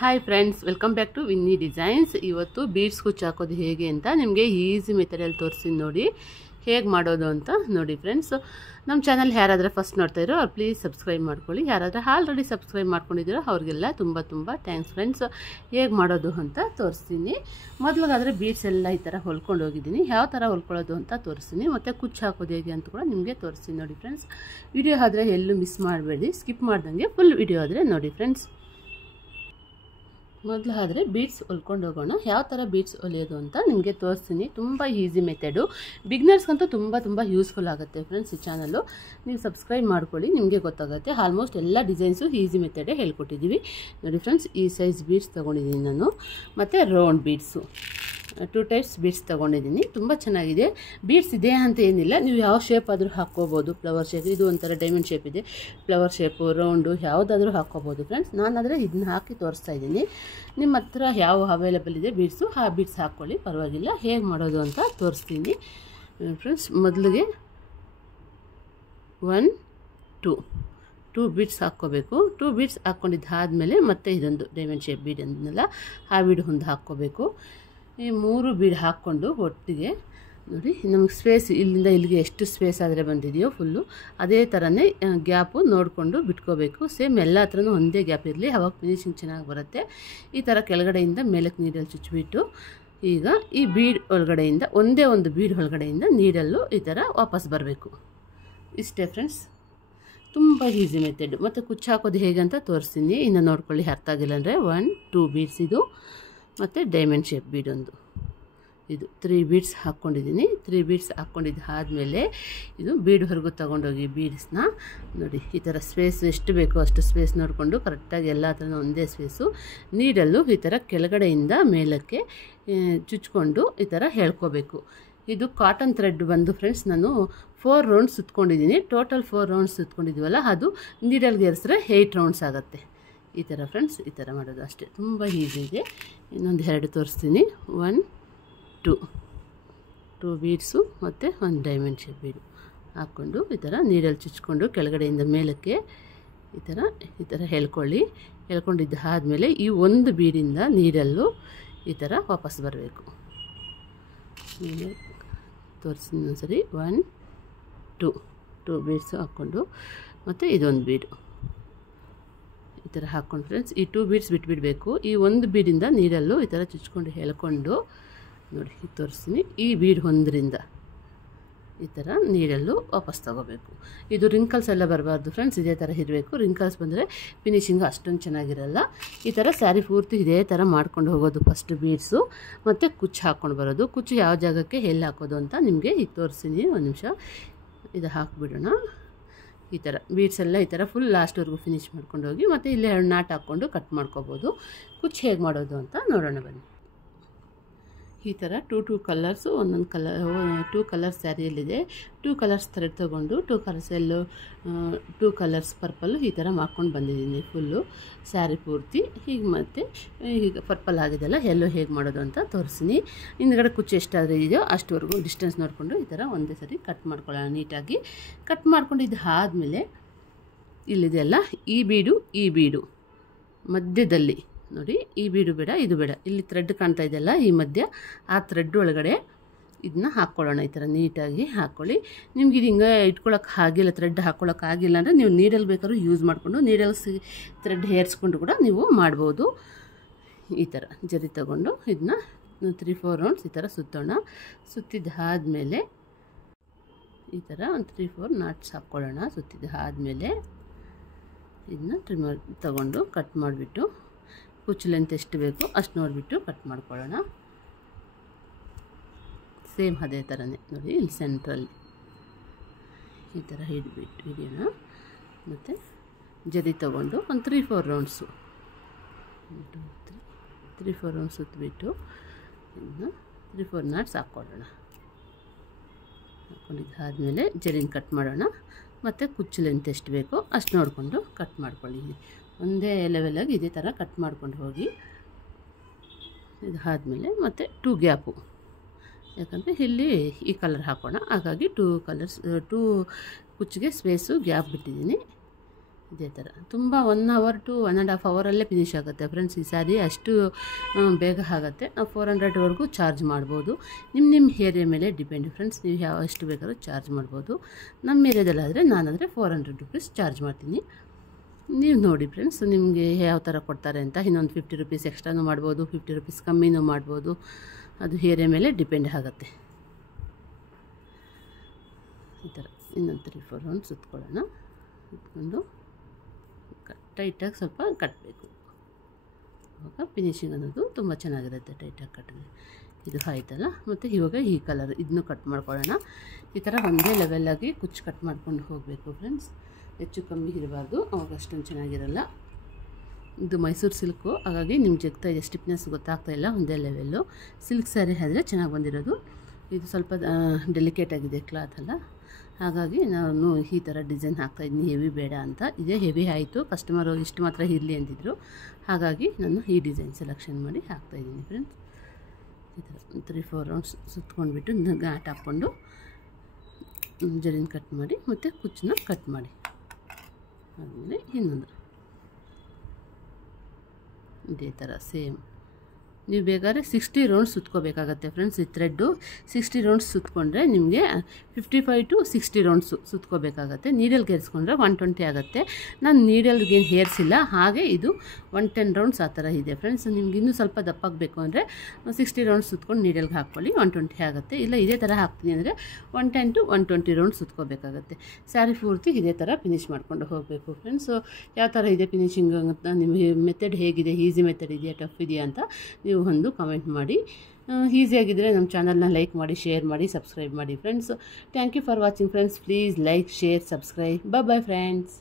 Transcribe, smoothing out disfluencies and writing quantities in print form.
Hi friends, welcome back to Vinni designs. ಇವತ್ತು beads ಕುಚ್ಚು ಹಾಕೋದು ಹೇಗೆ ಅಂತ ನಿಮಗೆ ಈಸಿ ಮೆಥಡಲ್ಲಿ ತೋರಿಸ್ತೀನಿ. ನೋಡಿ ಹೇಗೆ ಮಾಡೋದು ಅಂತ ನೋಡಿ ಫ್ರೆಂಡ್ಸ್. ನಮ್ಮ ಚಾನಲ್ ಯಾರಾದರೆ ಫಸ್ಟ್ ನೋಡ್ತಾ ಇರೋ ಅವ್ರು ಪ್ಲೀಸ್ ಸಬ್ಸ್ಕ್ರೈಬ್ ಮಾಡ್ಕೊಳ್ಳಿ. ಯಾರಾದರೆ ಆಲ್ರೆಡಿ ಸಬ್ಸ್ಕ್ರೈಬ್ ಮಾಡ್ಕೊಂಡಿದ್ದೀರೋ ಅವ್ರಿಗೆಲ್ಲ ತುಂಬ ಥ್ಯಾಂಕ್ಸ್ ಫ್ರೆಂಡ್ಸ್. ಹೇಗೆ ಮಾಡೋದು ಅಂತ ತೋರಿಸ್ತೀನಿ. ಮೊದಲಾದರೆ ಬೀಡ್ಸ್ ಎಲ್ಲ ಈ ಥರ ಹೊಲ್ಕೊಂಡು ಹೋಗಿದ್ದೀನಿ. ಯಾವ ಥರ ಹೊಲ್ಕೊಳ್ಳೋದು ಅಂತ ತೋರಿಸ್ತೀನಿ. ಮತ್ತು ಕುಚ್ಚು ಹಾಕೋದು ಹೇಗೆ ಅಂತ ಕೂಡ ನಿಮಗೆ ತೋರಿಸ್ತೀನಿ. ನೋಡಿ ಫ್ರೆಂಡ್ಸ್, ವಿಡಿಯೋ ಆದರೆ ಎಲ್ಲೂ ಮಿಸ್ ಮಾಡಬೇಡಿ, ಸ್ಕಿಪ್ ಮಾಡ್ದಂಗೆ ಫುಲ್ ವಿಡಿಯೋ ಆದರೆ ನೋಡಿ ಫ್ರೆಂಡ್ಸ್. ಮೊದಲಾದರೆ ಬೀಡ್ಸ್ ಹೊಲ್ಕೊಂಡು ಹೋಗೋಣ. ಯಾವ ಥರ ಬೀಡ್ಸ್ ಹೊಲಿಯೋದು ಅಂತ ನಿಮಗೆ ತೋರಿಸ್ತೀನಿ. ತುಂಬ ಈಸಿ ಮೆಥಡು, ಬಿಗ್ನರ್ಸ್ಗಂತೂ ತುಂಬ ಯೂಸ್ಫುಲ್ ಆಗುತ್ತೆ ಫ್ರೆಂಡ್ಸ್. ಈ ಚಾನಲ್ಲು ನೀವು ಸಬ್ಸ್ಕ್ರೈಬ್ ಮಾಡ್ಕೊಳ್ಳಿ, ನಿಮಗೆ ಗೊತ್ತಾಗುತ್ತೆ. ಆಲ್ಮೋಸ್ಟ್ ಎಲ್ಲ ಡಿಸೈನ್ಸು ಈಸಿ ಮೆಥಡೇ ಹೇಳ್ಕೊಟ್ಟಿದ್ದೀವಿ. ನೋಡಿ ಫ್ರೆಂಡ್ಸ್, ಈ ಸೈಜ್ ಬೀಡ್ಸ್ ತೊಗೊಂಡಿದ್ದೀನಿ ನಾನು. ಮತ್ತು ರೌಂಡ್ ಬೀಡ್ಸು 2 ಟೈಪ್ಸ್ ಬೀಡ್ಸ್ ತೊಗೊಂಡಿದ್ದೀನಿ. ತುಂಬ ಚೆನ್ನಾಗಿದೆ. ಬೀಡ್ಸ್ ಇದೆ ಅಂತ ಏನಿಲ್ಲ, ನೀವು ಯಾವ ಶೇಪ್ ಆದರೂ ಹಾಕ್ಕೋಬೋದು. ಫ್ಲವರ್ ಶೇಪ್, ಇದು ಒಂಥರ ಡೈಮಂಡ್ ಶೇಪ್ ಇದೆ, ಫ್ಲವರ್ ಶೇಪು, ರೌಂಡು ಯಾವುದಾದ್ರೂ ಹಾಕ್ಕೋಬೋದು ಫ್ರೆಂಡ್ಸ್. ನಾನಾದರೆ ಇದನ್ನ ಹಾಕಿ ತೋರಿಸ್ತಾ ಇದ್ದೀನಿ. ನಿಮ್ಮ ಹತ್ರ ಯಾವ ಅವೈಲೇಬಲ್ ಇದೆ ಬೀಡ್ಸು, ಆ ಬೀಡ್ಸ್ ಹಾಕ್ಕೊಳ್ಳಿ, ಪರವಾಗಿಲ್ಲ. ಹೇಗೆ ಮಾಡೋದು ಅಂತ ತೋರಿಸ್ತೀನಿ ಫ್ರೆಂಡ್ಸ್. ಮೊದಲಿಗೆ 1 2 ಬೀಡ್ಸ್ ಹಾಕ್ಕೋಬೇಕು. 2 ಬೀಡ್ಸ್ ಹಾಕ್ಕೊಂಡಿದ್ದಾದಮೇಲೆ ಮತ್ತೆ ಇದೊಂದು ಡೈಮಂಡ್ ಶೇಪ್ ಬೀಡ್ ಅಂದಲ್ಲ, ಆ ಬೀಡ್ ಒಂದು ಹಾಕ್ಕೋಬೇಕು. ಈ 3 ಬೀಡ್ ಹಾಕ್ಕೊಂಡು ಒಟ್ಟಿಗೆ ನೋಡಿ, ನಮಗೆ ಸ್ಪೇಸ್ ಇಲ್ಲಿಂದ ಇಲ್ಲಿಗೆ ಎಷ್ಟು ಸ್ಪೇಸ್ ಆದರೆ ಬಂದಿದೆಯೋ ಫುಲ್ಲು ಅದೇ ಥರನೇ ಗ್ಯಾಪು ನೋಡಿಕೊಂಡು ಬಿಟ್ಕೋಬೇಕು. ಸೇಮ್ ಎಲ್ಲ ಹತ್ರನೂ ಒಂದೇ ಗ್ಯಾಪ್ ಇರಲಿ, ಅವಾಗ ಫಿನಿಶಿಂಗ್ ಚೆನ್ನಾಗಿ ಬರುತ್ತೆ. ಈ ಥರ ಕೆಳಗಡೆಯಿಂದ ಮೇಲಕ್ಕೆ ನೀಡಲ್ಲಿ ಚುಚ್ಚಿಬಿಟ್ಟು ಈಗ ಈ ಬೀಡ್ ಒಳಗಡೆಯಿಂದ ಒಂದೇ ಒಂದು ಬೀಡ್ ಒಳಗಡೆಯಿಂದ ನೀಡಲ್ಲು ಈ ಥರ ವಾಪಸ್ ಬರಬೇಕು. ಇಷ್ಟೇ ಫ್ರೆಂಡ್ಸ್, ತುಂಬ ಈಸಿ ಮೆಥಡ್. ಮತ್ತು ಕುಚ್ಚು ಹಾಕೋದು ಹೇಗೆ ಅಂತ ತೋರಿಸ್ತೀನಿ. ಇನ್ನು ನೋಡ್ಕೊಳ್ಳಿ, ಅರ್ಥ ಆಗಿಲ್ಲ ಅಂದರೆ 1 2 ಬೀಡ್ಸ್ ಇದು, ಮತ್ತು ಡೈಮಂಡ್ ಶೇಪ್ ಬೀಡ್ ಒಂದು, ಇದು 3 ಬೀಡ್ಸ್ ಹಾಕ್ಕೊಂಡಿದ್ದೀನಿ. 3 ಬೀಡ್ಸ್ ಹಾಕ್ಕೊಂಡಿದ್ದಾದಮೇಲೆ ಇದು ಬೀಡ್ವರೆಗೂ ತೊಗೊಂಡೋಗಿ ಬೀಡ್ಸ್ನ ನೋಡಿ ಈ ಥರ ಸ್ಪೇಸ್ ಎಷ್ಟು ಬೇಕೋ ಅಷ್ಟು ಸ್ಪೇಸ್ ನೋಡಿಕೊಂಡು ಕರೆಕ್ಟಾಗಿ ಎಲ್ಲ ಥರ ಒಂದೇ ಸ್ಪೇಸು ನೀಡಲ್ಲೂ ಈ ಥರ ಕೆಳಗಡೆಯಿಂದ ಮೇಲಕ್ಕೆ ಚುಚ್ಕೊಂಡು ಈ ಥರ ಹೇಳ್ಕೋಬೇಕು. ಇದು ಕಾಟನ್ ಥ್ರೆಡ್ ಬಂದು ಫ್ರೆಂಡ್ಸ್ ನಾನು 4 ರೌಂಡ್ಸ್ ಸುತ್ಕೊಂಡಿದ್ದೀನಿ. ಟೋಟಲ್ 4 ರೌಂಡ್ಸ್ ಸುತ್ಕೊಂಡಿದ್ದೀವಲ್ಲ, ಅದು ನೀಡಲ್ಗೆ ಏರಿಸಿದ್ರೆ 8 ರೌಂಡ್ಸ್ ಆಗುತ್ತೆ. ಈ ಥರ ಫ್ರೆಂಡ್ಸ್, ಈ ಥರ ಮಾಡೋದು ಅಷ್ಟೇ, ತುಂಬ ಈಸಿ ಇದೆ. ಇನ್ನೊಂದು 2 ತೋರಿಸ್ತೀನಿ. 1 2 ಬೀಡ್ಸು ಮತ್ತು 1 ಡೈಮಂಡ್ ಶೇಪ್ ಬೀಡು ಹಾಕ್ಕೊಂಡು ಈ ಥರ ನೀರಲ್ಲಿ ಚುಚ್ಕೊಂಡು ಕೆಳಗಡೆಯಿಂದ ಮೇಲಕ್ಕೆ ಈ ಥರ ಹೇಳ್ಕೊಳ್ಳಿ. ಹೇಳ್ಕೊಂಡಿದ್ದಾದಮೇಲೆ ಈ ಒಂದು ಬೀಡಿಂದ ನೀಡಲ್ಲು ಈ ಥರ ವಾಪಸ್ ಬರಬೇಕು. ತೋರಿಸ್ತೀನಿ ಒಂದ್ಸರಿ. 1 2 ಬೀಡ್ಸು ಹಾಕ್ಕೊಂಡು ಮತ್ತು ಇದೊಂದು ಬೀಡು ಈ ಥರ ಹಾಕ್ಕೊಂಡು ಫ್ರೆಂಡ್ಸ್, ಈ 2 ಬೀಡ್ಸ್ ಬಿಟ್ಬಿಡಬೇಕು. ಈ ಒಂದು ಬೀಡಿಂದ ನೀಡಲ್ಲೂ ಈ ಥರ ಚುಚ್ಕೊಂಡು ಹೇಳ್ಕೊಂಡು ನೋಡಿ ತೋರಿಸ್ತೀನಿ. ಈ ಬೀಡ್ ಒಂದರಿಂದ ಈ ಥರ ನೀಡಲ್ಲೂ ವಾಪಸ್ ತಗೋಬೇಕು. ಇದು ರಿಂಕಲ್ಸ್ ಎಲ್ಲ ಬರಬಾರ್ದು ಫ್ರೆಂಡ್ಸ್, ಇದೇ ಥರ ಇರಬೇಕು. ರಿಂಕಲ್ಸ್ ಬಂದರೆ ಫಿನಿಶಿಂಗು ಅಷ್ಟೊಂದು ಚೆನ್ನಾಗಿರಲ್ಲ. ಈ ಥರ ಸ್ಯಾರಿ ಪೂರ್ತಿ ಇದೇ ಥರ ಮಾಡ್ಕೊಂಡು ಹೋಗೋದು ಫಸ್ಟ್ ಬೀಡ್ಸು, ಮತ್ತು ಕುಚ್ಚು ಹಾಕ್ಕೊಂಡು ಬರೋದು. ಕುಚ್ಚು ಯಾವ ಜಾಗಕ್ಕೆ ಎಲ್ಲಿ ಹಾಕೋದು ಅಂತ ನಿಮಗೆ ಈಗ ತೋರಿಸ್ತೀನಿ. ಒಂದು ನಿಮಿಷ ಇದು ಹಾಕ್ಬಿಡೋಣ. ಈ ಥರ ಬೀಡ್ಸ್ ಎಲ್ಲ ಈ ಥರ ಫುಲ್ ಲಾಸ್ಟ್ವರೆಗೂ ಫಿನಿಶ್ ಮಾಡ್ಕೊಂಡು ಹೋಗಿ ಮತ್ತು ಇಲ್ಲೇ 2 ನಾಟ್ ಹಾಕ್ಕೊಂಡು ಕಟ್ ಮಾಡ್ಕೋಬೋದು. ಕುಚ್ಚು ಹೇಗೆ ಮಾಡೋದು ಅಂತ ನೋಡೋಣ ಬನ್ನಿ. ಈ ಥರ 2 ಕಲರ್ಸು, ಒಂದೊಂದು ಕಲರ್ 2 ಕಲರ್ಸ್ ಸ್ಯಾರಿಯಲ್ಲಿದೆ. 2 ಕಲರ್ಸ್ ಥ್ರೆಡ್ ತೊಗೊಂಡು 2 ಕಲರ್ಸ್ ಎಲ್ಲೋ 2 ಕಲರ್ಸ್ ಪರ್ಪಲ್ಲು ಈ ಥರ ಮಾಡ್ಕೊಂಡು ಬಂದಿದ್ದೀನಿ ಫುಲ್ಲು ಸ್ಯಾರಿ ಪೂರ್ತಿ. ಹೀಗೆ ಮತ್ತು ಈಗ ಪರ್ಪಲ್ ಆಗಿದೆಲ್ಲ ಎಲ್ಲೋ ಹೇಗೆ ಮಾಡೋದು ಅಂತ ತೋರಿಸ್ತೀನಿ. ಹಿಂದ್ಗಡೆ ಕುಚ್ಚು ಎಷ್ಟಾದರೆ ಇದೆಯೋ ಅಷ್ಟುವರೆಗೂ ಡಿಸ್ಟೆನ್ಸ್ ನೋಡಿಕೊಂಡು ಈ ಥರ ಒಂದೇ ಸರಿ ಕಟ್ ಮಾಡ್ಕೊಳ್ಳೋಣ. ನೀಟಾಗಿ ಕಟ್ ಮಾಡ್ಕೊಂಡಿದ್ದಾದಮೇಲೆ ಇಲ್ಲಿದೆಲ್ಲ ಈ ಬೀಡು ಮಧ್ಯದಲ್ಲಿ ನೋಡಿ, ಈ ಬೀಡು ಬೇಡ, ಇದು ಬೇಡ, ಇಲ್ಲಿ ಥ್ರೆಡ್ ಕಾಣ್ತಾ ಇದೆಯಲ್ಲ ಈ ಮಧ್ಯ, ಆ ಥ್ರೆಡ್ ಒಳಗಡೆ ಇದನ್ನ ಹಾಕ್ಕೊಳ್ಳೋಣ. ಈ ಥರ ನೀಟಾಗಿ ಹಾಕ್ಕೊಳ್ಳಿ. ನಿಮ್ಗೆ ಇದು ಹಿಂಗೆ ಇಟ್ಕೊಳ್ಳೋಕೆ ಆಗಿಲ್ಲ, ಥ್ರೆಡ್ ಹಾಕ್ಕೊಳ್ಳೋಕೆ ಆಗಿಲ್ಲ ಅಂದರೆ ನೀವು ನೀಡಲ್ ಬೇಕಾದ್ರೂ ಯೂಸ್ ಮಾಡಿಕೊಂಡು ನೀಡಲ್ಸ್ ಥ್ರೆಡ್ ಹೇರಿಸ್ಕೊಂಡು ಕೂಡ ನೀವು ಮಾಡ್ಬೋದು. ಈ ಥರ ಜರಿ ತಗೊಂಡು ಇದನ್ನ 3-4 ರೌಂಡ್ಸ್ ಈ ಥರ ಸುತ್ತೋಣ. ಸುತ್ತಿದ್ದಾದಮೇಲೆ ಈ ಥರ ಒಂದು 3-4 ನಾಟ್ಸ್ ಹಾಕ್ಕೊಳ್ಳೋಣ. ಸುತ್ತಿದ್ದಾದಮೇಲೆ ಇದನ್ನ ಟ್ರಿಮ್ಮರ್ ತಗೊಂಡು ಕಟ್ ಮಾಡಿಬಿಟ್ಟು ಕುಚ್ಚು ಲೆಂತ್ ಎಷ್ಟು ಬೇಕು ಅಷ್ಟು ನೋಡಿಬಿಟ್ಟು ಕಟ್ ಮಾಡ್ಕೊಳ್ಳೋಣ. ಸೇಮ್ ಅದೇ ಥರನೇ ನೋಡಿ, ಇಲ್ಲಿ ಸೆಂಟ್ರಲ್ಲಿ ಈ ಥರ ಹಿಡಿಯೋಣ. ಮತ್ತು ಜರಿ ತಗೊಂಡು ಒಂದು 3-4 ರೌಂಡ್ಸು 3-4 ರೌಂಡ್ಸ್ ಸುತ್ತಬಿಟ್ಟು ಇದನ್ನ 3-4 ನಾಟ್ಸ್ ಹಾಕ್ಕೊಳ್ಳೋಣ. ಹಾಕ್ಕೊಂಡಿದ್ದಾದಮೇಲೆ ಜರಿನ ಕಟ್ ಮಾಡೋಣ. ಮತ್ತು ಕುಚ್ಚು ಲೆಂತ್ ಎಷ್ಟು ಬೇಕೋ ಅಷ್ಟು ನೋಡಿಕೊಂಡು ಕಟ್ ಮಾಡ್ಕೊಳ್ಳಿ. ಒಂದೇ ಲೆವೆಲಾಗಿ ಇದೇ ಥರ ಕಟ್ ಮಾಡ್ಕೊಂಡು ಹೋಗಿ. ಇದಾದಮೇಲೆ ಮತ್ತು 2 ಗ್ಯಾಪು, ಯಾಕಂದರೆ ಇಲ್ಲಿ ಈ ಕಲರ್ ಹಾಕೋಣ, ಹಾಗಾಗಿ 2 ಕುಚ್ಚಿಗೆ ಸ್ಪೇಸು ಗ್ಯಾಪ್ ಬಿಟ್ಟಿದ್ದೀನಿ. ಇದೇ ಥರ ತುಂಬ 1 hour to 1.5 hour ಫಿನಿಶ್ ಆಗುತ್ತೆ ಫ್ರೆಂಡ್ಸ್. ಈ ಸ್ಯಾರಿ ಅಷ್ಟು ಬೇಗ ಆಗುತ್ತೆ. ನಾವು 400ವರೆಗೂ ಚಾರ್ಜ್ ಮಾಡ್ಬೋದು. ನಿಮ್ಮ ಏರಿಯಾ ಮೇಲೆ ಡಿಪೆಂಡ್ ಫ್ರೆಂಡ್ಸ್, ನೀವು ಎಷ್ಟು ಬೇಕಾದ್ರೂ ಚಾರ್ಜ್ ಮಾಡ್ಬೋದು. ನಮ್ಮ ಏರಿಯಾದಲ್ಲಾದರೆ ನಾನಾದರೆ 400 ರೂಪೀಸ್ ಚಾರ್ಜ್ ಮಾಡ್ತೀನಿ. ನೀವು ನೋಡಿ ಫ್ರೆಂಡ್ಸ್, ನಿಮಗೆ ಯಾವ ಥರ ಕೊಡ್ತಾರೆ ಅಂತ. ಇನ್ನೊಂದು 50 ರೂಪೀಸ್ ಎಕ್ಸ್ಟ್ರಾನೂ ಮಾಡ್ಬೋದು, 50 ರೂಪೀಸ್ ಕಮ್ಮಿನೂ ಮಾಡ್ಬೋದು. ಅದು ಏರಿಯಾ ಮೇಲೆ ಡಿಪೆಂಡ್ ಆಗುತ್ತೆ. ಈ ಥರ ಇನ್ನೊಂದು 3-4 ರೌಂಡ್ ಸುತ್ಕೊಳ್ಳೋಣ. ಸುತ್ಕೊಂಡು ಟೈಟಾಗಿ ಸ್ವಲ್ಪ ಕಟ್ಟಬೇಕು. ಆವಾಗ ಫಿನಿಶಿಂಗ್ ಅನ್ನೋದು ತುಂಬ ಚೆನ್ನಾಗಿರುತ್ತೆ ಟೈಟಾಗಿ ಕಟ್ಟಿದ್ರೆ. ಇದು ಆಯ್ತಲ್ಲ. ಮತ್ತು ಇವಾಗ ಈ ಕಲರ್ ಇದನ್ನು ಕಟ್ ಮಾಡ್ಕೊಳ್ಳೋಣ. ಈ ಥರ ಒಂದೇ ಲೆವೆಲಾಗಿ ಕುಚ್ಚು ಕಟ್ ಮಾಡ್ಕೊಂಡು ಹೋಗಬೇಕು ಫ್ರೆಂಡ್ಸ್. ಹೆಚ್ಚು ಕಮ್ಮಿ ಇರಬಾರ್ದು, ಅವಾಗ ಅಷ್ಟೊಂದು ಚೆನ್ನಾಗಿರಲ್ಲ. ಇದು ಮೈಸೂರು ಸಿಲ್ಕು, ಹಾಗಾಗಿ ನಿಮ್ಗೆ ಜಗ್ತಾ ಇದೆ, ಸ್ಟಿಫ್ನೆಸ್ ಗೊತ್ತಾಗ್ತಾಯಿಲ್ಲ. ಒಂದೇ ಲೆವೆಲ್ಲು ಸಿಲ್ಕ್ ಸ್ಯಾರಿ ಆದರೆ ಚೆನ್ನಾಗಿ ಬಂದಿರೋದು. ಇದು ಸ್ವಲ್ಪ ಡೆಲಿಕೇಟ್ ಆಗಿದೆ ಕ್ಲಾತ್ ಅಲ್ಲ, ಹಾಗಾಗಿ ನಾನು ಈ ಥರ ಡಿಸೈನ್ ಹಾಕ್ತಾಯಿದ್ದೀನಿ. ಹೆವಿ ಬೇಡ ಅಂತ. ಇದೇ ಹೆವಿ ಆಯಿತು, ಕಸ್ಟಮರು ಇಷ್ಟು ಮಾತ್ರ ಇರಲಿ ಅಂತಿದ್ರು, ಹಾಗಾಗಿ ನಾನು ಈ ಡಿಸೈನ್ ಸೆಲೆಕ್ಷನ್ ಮಾಡಿ ಹಾಕ್ತಾಯಿದ್ದೀನಿ ಫ್ರೆಂಡ್ಸ್. ಈ ಥರ 3-4 ರೌಂಡ್ಸ್ ಸುತ್ಕೊಂಡ್ಬಿಟ್ಟು ಗಾಟ್ ಹಾಕ್ಕೊಂಡು ಜರಿನ ಕಟ್ ಮಾಡಿ ಮತ್ತು ಕುಚ್ಚನ್ನ ಕಟ್ ಮಾಡಿ. ಆದಮೇಲೆ ಇನ್ನೊಂದು ಇದೇ ಥರ ಸೇಮ್ ನೀವು ಬೇಕಾದ್ರೆ 60 ರೌಂಡ್ಸ್ ಸುತ್ಕೋಬೇಕಾಗತ್ತೆ ಫ್ರೆಂಡ್ಸ್. ಈ ಥ್ರೆಡ್ಡು 60 ರೌಂಡ್ಸ್ ಸುತ್ಕೊಂಡ್ರೆ ನಿಮಗೆ 55 to 60 ರೌಂಡ್ಸು ಸುತ್ಕೋಬೇಕಾಗತ್ತೆ. ನೀಡಲ್ಗೆ ಏರಿಸ್ಕೊಂಡ್ರೆ 120 ಆಗುತ್ತೆ. ನಾನು ನೀಡಲ್ಗೆ ಏನು ಹೇರಿಸಿಲ್ಲ, ಹಾಗೆ ಇದು 110 ರೌಂಡ್ಸ್ ಆ ಥರ ಇದೆ ಫ್ರೆಂಡ್ಸ್. ನಿಮ್ಗೆ ಇನ್ನೂ ಸ್ವಲ್ಪ ದಪ್ಪಾಗಬೇಕು ಅಂದರೆ 60 ರೌಂಡ್ಸ್ ಸುತ್ಕೊಂಡು ನೀಡಲ್ಗೆ ಹಾಕ್ಕೊಳ್ಳಿ, 120 ಆಗುತ್ತೆ. ಇಲ್ಲ ಇದೇ ಥರ ಹಾಕ್ತೀನಿ ಅಂದರೆ 110 to 120 ರೌಂಡ್ಸ್ ಸುತ್ಕೋಬೇಕಾಗತ್ತೆ. ಸ್ಯಾರಿ ಪೂರ್ತಿ ಇದೇ ಥರ ಫಿನಿಶ್ ಮಾಡ್ಕೊಂಡು ಹೋಗಬೇಕು ಫ್ರೆಂಡ್ಸು. ಯಾವ ಥರ ಇದೆ ಫಿನಿಶಿಂಗ್ ಅಂತ, ನಿಮಗೆ ಮೆಥಡ್ ಹೇಗಿದೆ, ಈಸಿ ಮೆಥಡ್ ಇದೆಯಾ, ಟಫ್ ಇದೆಯಾ ಅಂತ ನೀವು ಒಂದು ಕಮೆಂಟ್ ಮಾಡಿ. ಈಸಿಯಾಗಿದ್ದರೆ ನಮ್ಮ ಚಾನಲ್ನ ಲೈಕ್ ಮಾಡಿ, ಶೇರ್ ಮಾಡಿ, ಸಬ್ಸ್ಕ್ರೈಬ್ ಮಾಡಿ friends. Thank you for watching friends. Please like, share, subscribe. Bye friends.